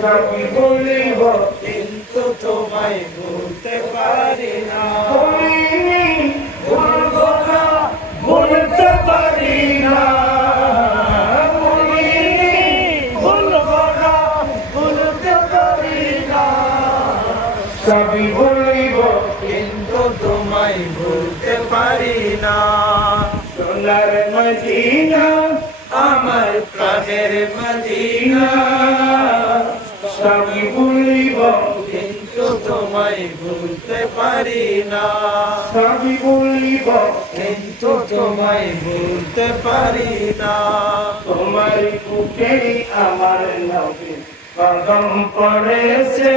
সবই বলিব কিন্তু তোমায় ভুলতে পারি না। ভুলবো না, ভুলতে পারি না। ভুলবো না, ভুলতে পারি না। সবই বলিব কিন্তু তোমায় ভুলতে পারি না। সোনার মদিনা আমার প্রাণের মদিনা, সবই ভুলিব কিন্তু তোমায় ভুলতে পারি না। সবই ভুলিব কিন্তু তোমায় ভুলতে পারি না। তোমার বুকে আমার নবী কদম পড়েছে,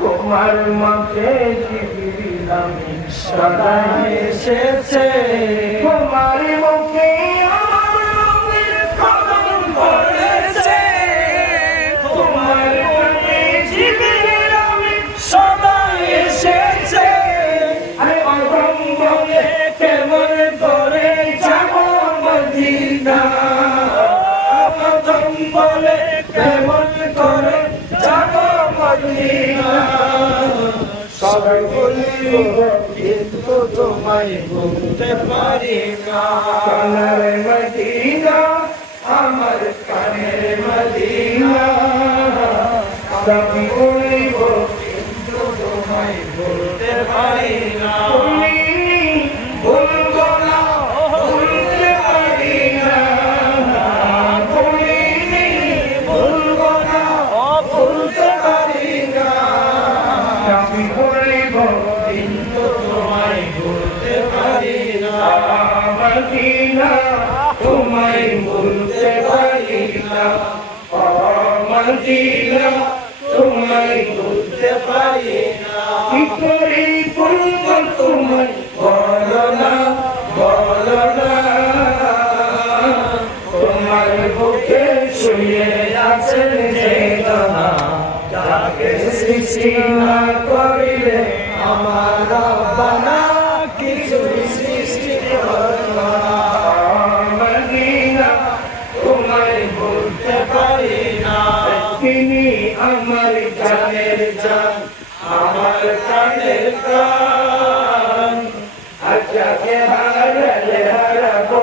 তোমার মধ্যে জিবরিল আমিন সদা এসেছে। তোমার মুখে আমার নবীর কদম পড়েছে, তোমার মুখে জিবরিল আমিন সদা এসেছে। আরে কদম বলে কেমন করে যাব মদিনা, কদম বলে কেমন করে যাব মদিনা। সবাই বলিব কিন্তু তোমায় ভুলতে পারি না। সোনার মদিনা আমার প্রাণের মদিনা, সবই বলিব কিন্তু তোমায় ভুলতে পারি না। ভুলবো না, ভুলতে পারি না। ভুলবো না, ভুলতে পারি না। সবই বলিব কিন্তু তোমায় ভুলতে পারি না। মদিনা তোমায় ভুলতে পারি না। মদিনা তোমায় ভুলতে পারি না। কি করে ভুলবো তোমায় বলো না, বলো না। তোমার বুকে শুয়ে আছেন যে জনা, যাকে সৃষ্টি না করিলে আমার রব্বানা কিছু সৃষ্টি হতো না। মদিনা তোমায় ভুলতে পারি না। তিনি আমার জানের জান, আমার প্রাণের প্রাণ। আচ্ছাকে হারালে হারাবো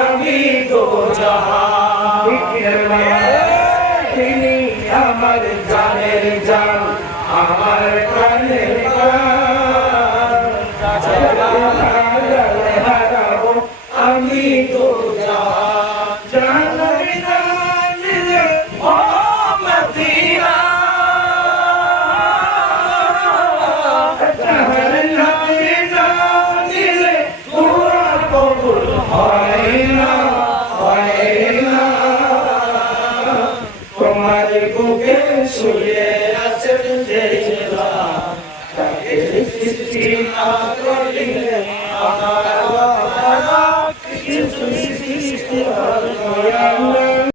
আমি দো জাহান। তিনি আমার জানের জান, আমার প্রাণের প্রাণ। হারালে হারাবো আমি দো জাহান। জানাবি না দিলে ও মদিনা, জানাবি না দিলে দুআ কবুল হয় না, হয় না। তোমার বুকে শুয়ে আছেন যে খোদা, তাকে সৃষ্টি না করিলে আমার রব্বানা কিছু সৃষ্টি